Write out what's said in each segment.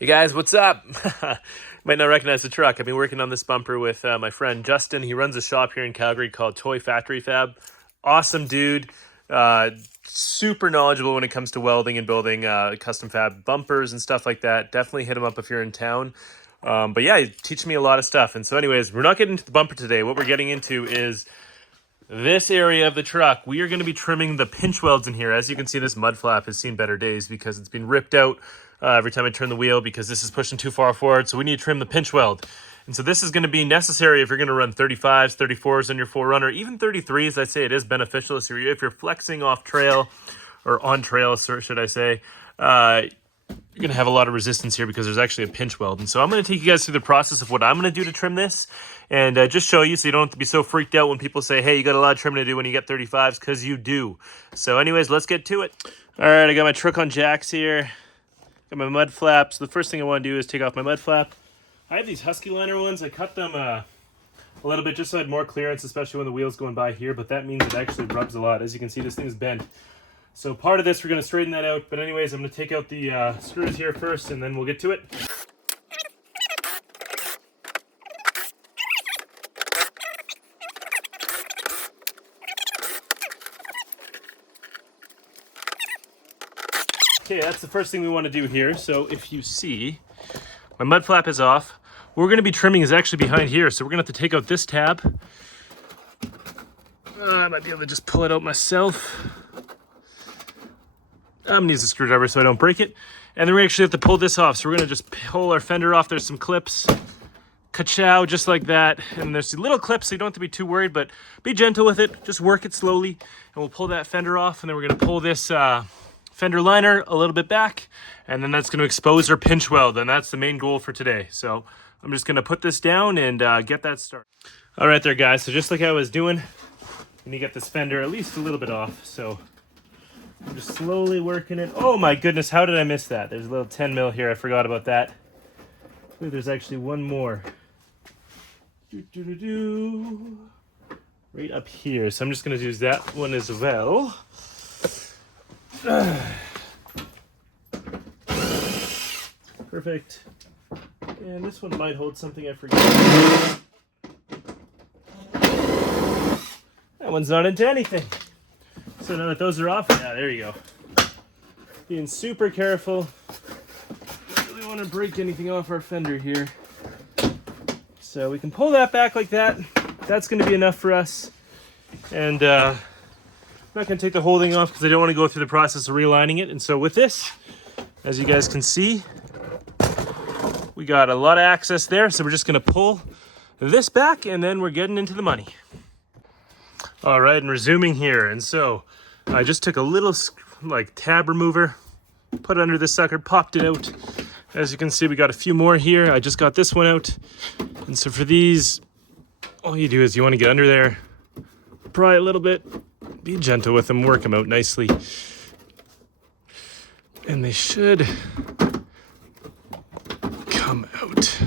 Hey guys, what's up? Might not recognize the truck. I've been working on this bumper with my friend Justin. He runs a shop here in Calgary called Toy Factory Fab. Awesome dude. Super knowledgeable when it comes to welding and building custom fab bumpers and stuff like that. Definitely hit him up if you're in town. But yeah, he teaches me a lot of stuff. And so anyways, we're not getting into the bumper today. What we're getting into is this area of the truck. We are going to be trimming the pinch welds in here. As you can see, this mud flap has seen better days because it's been ripped out every time I turn the wheel because this is pushing too far forward. So we need to trim the pinch weld. And so this is going to be necessary if you're going to run 35s, 34s on your 4Runner, even 33s. I'd say it is beneficial if you're flexing off trail or on trail, should I say. You're going to have a lot of resistance here because there's actually a pinch weld. And so I'm going to take you guys through the process of what I'm going to do to trim this and just show you so you don't have to be so freaked out when people say, hey, you got a lot of trimming to do when you get 35s, because you do. So anyways, let's get to it. All right, I got my truck on jacks here. Got my mud flaps. The first thing I want to do is take off my mud flap. I have these Husky liner ones. I cut them a little bit just so I had more clearance, especially when the wheel's going by here, but that means it actually rubs a lot. As you can see, this thing's bent. So part of this, we're going to straighten that out. But anyways, I'm going to take out the screws here first, and then we'll get to it. Okay, that's the first thing we want to do here. So if you see, my mud flap is off. What we're going to be trimming is actually behind here. So we're going to have to take out this tab. I might be able to just pull it out myself. I'm going to use a screwdriver so I don't break it. And then we actually have to pull this off. So we're going to just pull our fender off. There's some clips. Ka-chow, just like that. And there's little clips, so you don't have to be too worried, but be gentle with it. Just work it slowly. And we'll pull that fender off. And then we're going to pull this fender liner a little bit back, and then that's going to expose our pinch weld, and that's the main goal for today. So I'm just going to put this down and get that started. All right there, guys, so just like I was doing, you need to get this fender at least a little bit off. So I'm just slowly working it. Oh my goodness, how did I miss that? There's a little 10 mil here. I forgot about that. Ooh, there's actually one more right up here, so I'm just going to use that one as well. Perfect. And this one might hold something I forgot. That one's not into anything. So now that those are off, yeah, there you go. Being super careful. Don't really want to break anything off our fender here. So we can pull that back like that. That's going to be enough for us. And I'm not going to take the whole thing off because I don't want to go through the process of realigning it. And so with this, as you guys can see, we got a lot of access there. So we're just going to pull this back and then we're getting into the money. All right, and resuming here. And so I just took a little like tab remover, put it under this sucker, popped it out. As you can see, we got a few more here. I just got this one out. And so for these, all you do is you want to get under there, pry a little bit, be gentle with them, work them out nicely. And they should come out.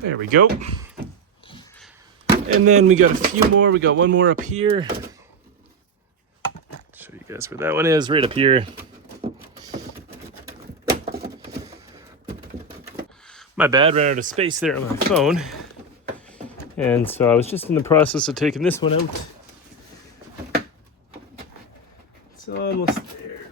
There we go. And then we got a few more. We got one more up here. Show you guys where that one is, right up here. My bad, ran out of space there on my phone. And so I was just in the process of taking this one out. It's almost there.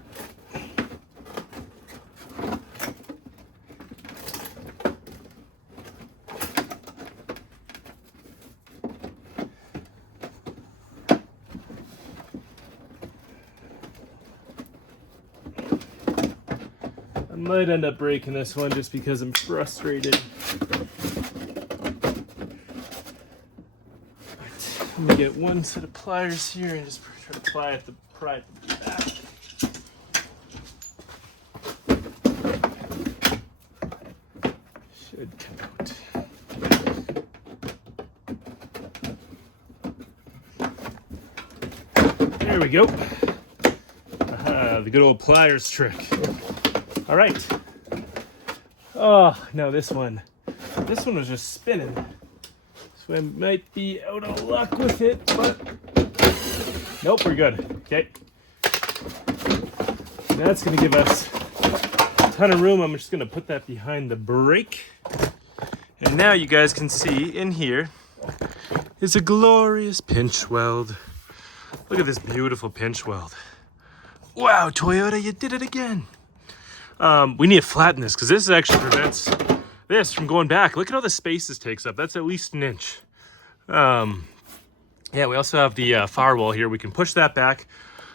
I might end up breaking this one just because I'm frustrated. Let me get one set of pliers here and just try to pry at the back. Should come out. There we go. Aha, the good old pliers trick. All right. Oh, no, this one was just spinning. So I might be out of luck with it, but nope, we're good. Okay. That's going to give us ton of room. I'm just gonna put that behind the brake. And now you guys can see in here is a glorious pinch weld. Look at this beautiful pinch weld. Wow, Toyota, you did it again. We need to flatten this because this actually prevents this from going back. Look at all the space this takes up. That's at least an inch. Yeah, we also have the firewall here. We can push that back.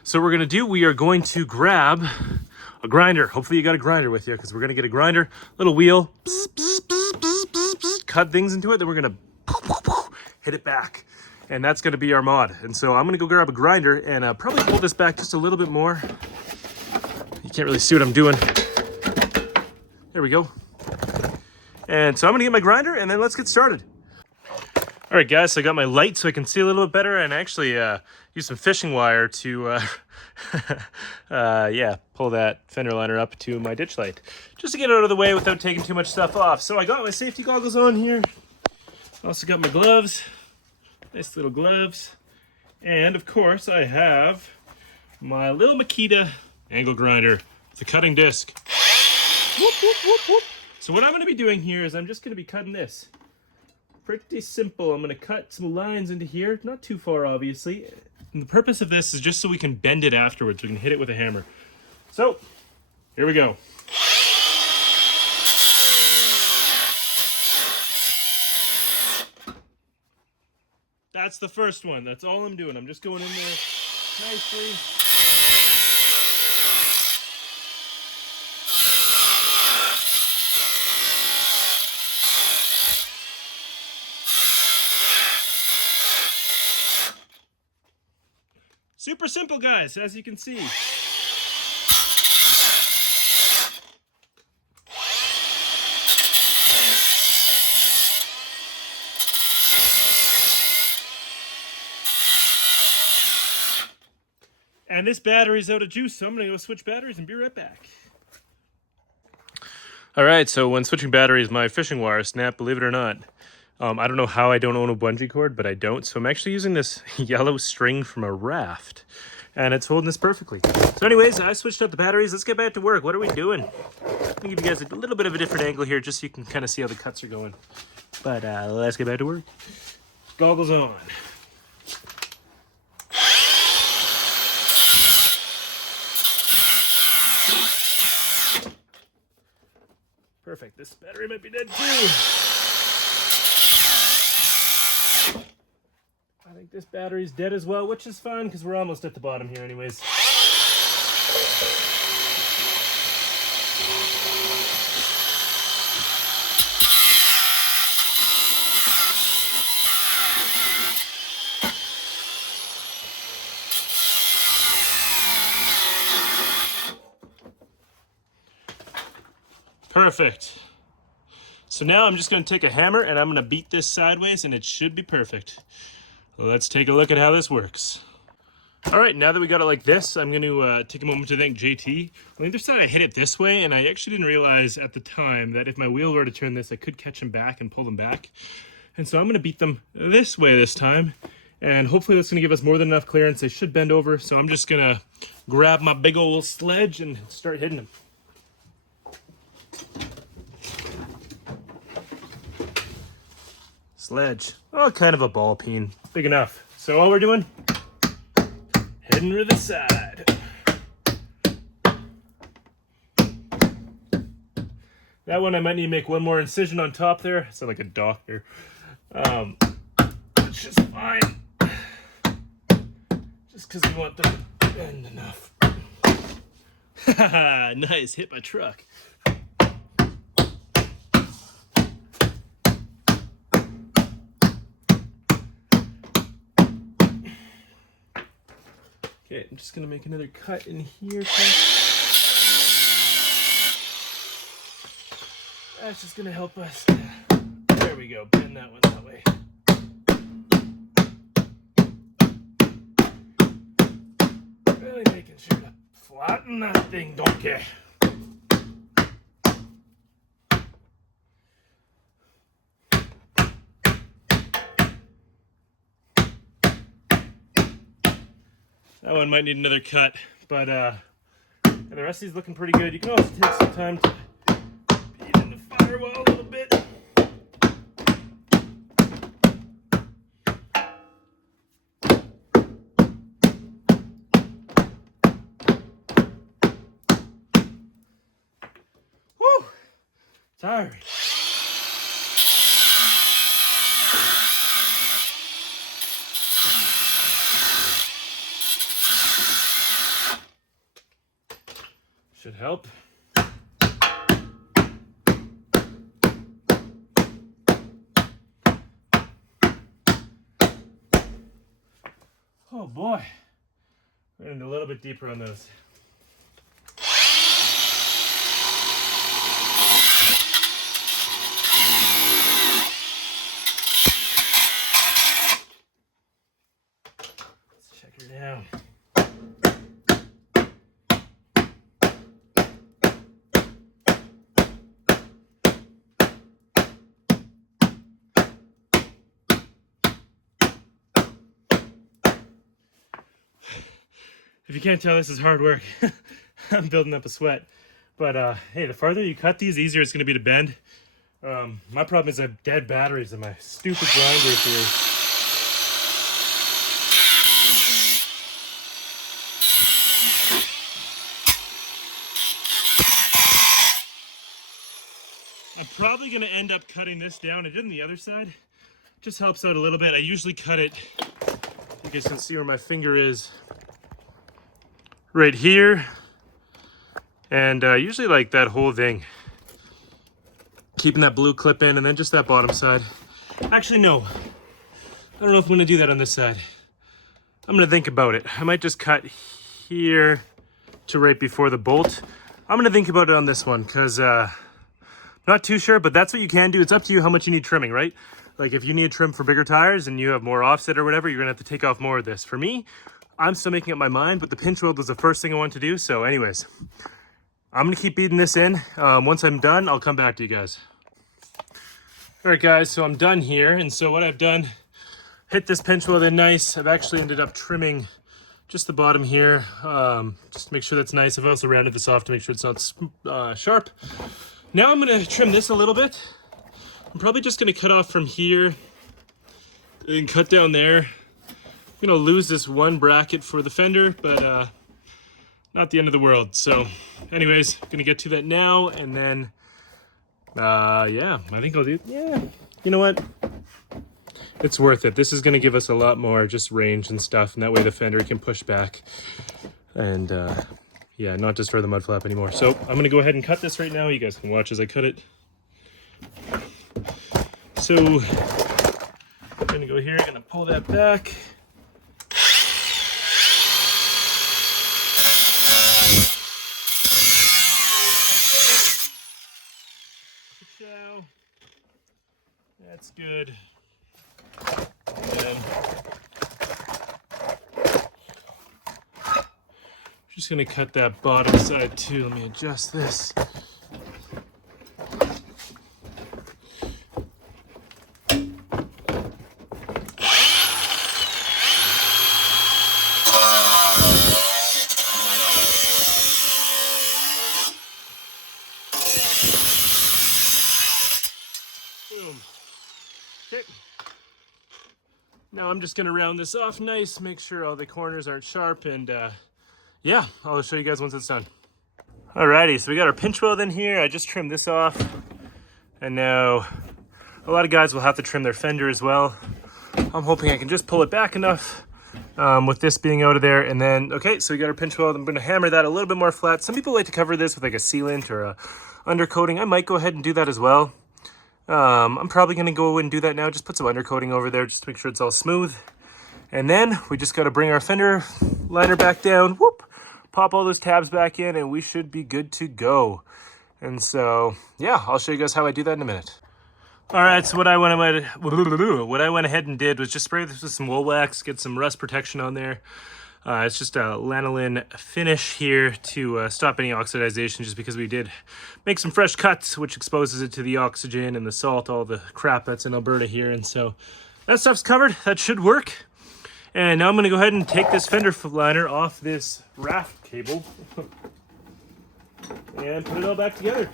So what we're gonna do, we are going to grab a grinder. Hopefully you got a grinder with you because we're gonna get a grinder, little wheel, cut things into it, then we're gonna hit it back. And that's gonna be our mod. And so I'm gonna go grab a grinder and probably pull this back just a little bit more. You can't really see what I'm doing. There we go. And so I'm gonna get my grinder and then let's get started. All right, guys, so I got my light so I can see a little bit better and actually use some fishing wire to, yeah, pull that fender liner up to my ditch light. Just to get it out of the way without taking too much stuff off. So I got my safety goggles on here. Also got my gloves, nice little gloves. And of course I have my little Makita angle grinder with a cutting disc. Whoop, whoop, whoop, whoop. So what I'm gonna be doing here is I'm just gonna be cutting this. Pretty simple. I'm going to cut some lines into here, not too far obviously. And the purpose of this is just so we can bend it afterwards. We can hit it with a hammer. So, here we go. That's the first one. That's all I'm doing. I'm just going in there nicely. Super simple, guys, as you can see. And this battery's out of juice, so I'm gonna go switch batteries and be right back. All right, so when switching batteries, my fishing wire snapped, believe it or not. I don't know how I don't own a bungee cord, but I don't. So I'm actually using this yellow string from a raft, and it's holding this perfectly. So anyways, I switched out the batteries. Let's get back to work. What are we doing? I'm gonna give you guys a little bit of a different angle here just so you can kind of see how the cuts are going. But let's get back to work. Goggles on. Perfect. This battery might be dead too. I think this battery's dead as well, which is fine because we're almost at the bottom here anyways. Perfect. So now I'm just going to take a hammer and I'm going to beat this sideways and it should be perfect. Let's take a look at how this works. All right, now that we got it like this, I'm going to take a moment to thank JT. On the other side, I hit it this way, and I actually didn't realize at the time that if my wheel were to turn this, I could catch them back and pull them back. And so I'm going to beat them this way this time, and hopefully that's going to give us more than enough clearance. They should bend over, so I'm just going to grab my big old sledge and start hitting them. Sledge. Oh, kind of a ball peen. Big enough. So all we're doing, heading to the side. That one I might need to make one more incision on top there. I sound like a doctor. It's just fine. Just because we want them to bend enough. Nice, hit my truck. Okay, I'm just gonna make another cut in here. That's just gonna help us. There we go, bend that one that way. Really making sure to flatten that thing, donkey. That one might need another cut, but I the rest of these looking pretty good. You can also take some time to beat in the firewall a little bit. Woo! Tiring. Should help. Oh boy, we're getting a little bit deeper on those. Let's check her down. If you can't tell, this is hard work. I'm building up a sweat. But hey, the farther you cut these, the easier it's going to be to bend. My problem is I have dead batteries in my stupid grinder here. I'm probably going to end up cutting this down. I did on the other side. Just helps out a little bit. I usually cut it, you guys can see where my finger is, right here, and usually like that whole thing, keeping that blue clip in, and then just that bottom side. Actually, no, I don't know if I'm going to do that on this side. I'm going to think about it. I might just cut here to right before the bolt. I'm going to think about it on this one because not too sure, but that's what you can do. It's up to you how much you need trimming, right? Like if you need trim for bigger tires and you have more offset or whatever, you're going to have to take off more of this. For me, I'm still making up my mind, but the pinch weld was the first thing I wanted to do. So anyways, I'm going to keep beating this in. Once I'm done, I'll come back to you guys. All right, guys, so I'm done here. And so what I've done, hit this pinch weld in nice. I've actually ended up trimming just the bottom here, just to make sure that's nice. I've also rounded this off to make sure it's not sharp. Now I'm going to trim this a little bit. I'm probably just going to cut off from here and cut down there. I'm going to lose this one bracket for the fender, but not the end of the world. So anyways, going to get to that now, and then yeah, I think I'll do, yeah, you know what? It's worth it. This is going to give us a lot more just range and stuff, and that way the fender can push back and yeah, not destroy the mud flap anymore. So I'm going to go ahead and cut this right now. You guys can watch as I cut it. So I'm going to go here, going to pull that back. That's good. And then just going to cut that bottom side too. Let me adjust this. Boom. Okay. Now I'm just gonna round this off nice, make sure all the corners aren't sharp, and yeah, I'll show you guys once it's done. Alrighty, so we got our pinch weld in here. I just trimmed this off, and now a lot of guys will have to trim their fender as well. I'm hoping I can just pull it back enough with this being out of there, and then, okay, so we got our pinch weld. I'm gonna hammer that a little bit more flat. Some people like to cover this with like a sealant or a undercoating. I might go ahead and do that as well. I'm probably going to go and do that now. Just put some undercoating over there just to make sure it's all smooth. And then we just got to bring our fender liner back down. Whoop! Pop all those tabs back in, and we should be good to go. And so, yeah, I'll show you guys how I do that in a minute. All right, so what I went ahead and did was just spray this with some wool wax, get some rust protection on there. It's just a lanolin finish here to stop any oxidization, just because we did make some fresh cuts, which exposes it to the oxygen and the salt, all the crap that's in Alberta here. And so that stuff's covered. That should work. And now I'm going to go ahead and take this fender liner off this raft cable. and put it all back together.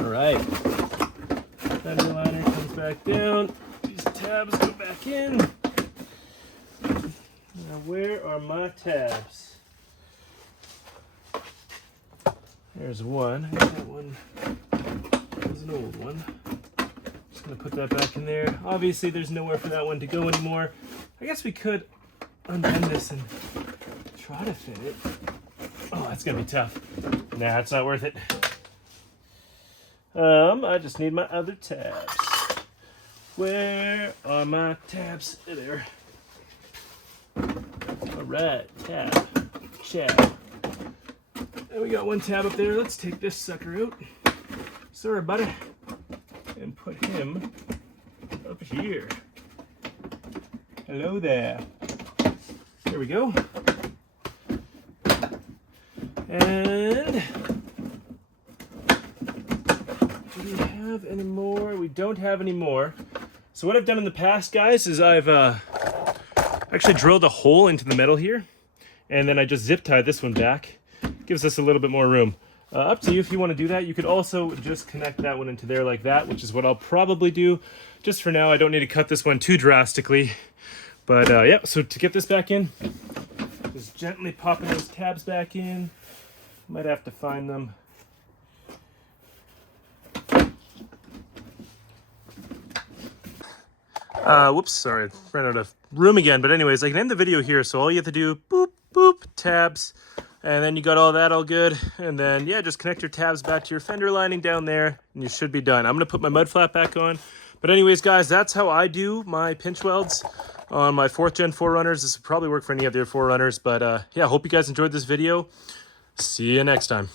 All right, fender liner comes back down. These tabs go back in. Now, where are my tabs? There's one. I think that one was an old one. Just gonna put that back in there. Obviously, there's nowhere for that one to go anymore. I guess we could unbend this and try to fit it. Oh, that's gonna be tough. Nah, it's not worth it. I just need my other tabs. Where are my tabs? There. All right, tab, chab. And we got one tab up there. Let's take this sucker out. Sorry, buddy. And put him up here. Hello there. There we go. And do we have any more? We don't have any more. So what I've done in the past, guys, is I've actually drilled a hole into the metal here, and then I just zip tied this one back. Gives us a little bit more room. Up to you if you want to do that. You could also just connect that one into there like that, which is what I'll probably do. Just for now, I don't need to cut this one too drastically. But yeah, so to get this back in, just gently popping those tabs back in. Might have to find them. Whoops, sorry, ran out of room again. But anyways, I can end the video here. So all you have to do, boop, boop, tabs. And then you got all that all good. And then, yeah, just connect your tabs back to your fender lining down there, and you should be done. I'm going to put my mud flap back on. But anyways, guys, that's how I do my pinch welds on my 4th gen 4Runners. This will probably work for any other 4Runners. But, yeah, hope you guys enjoyed this video. See you next time.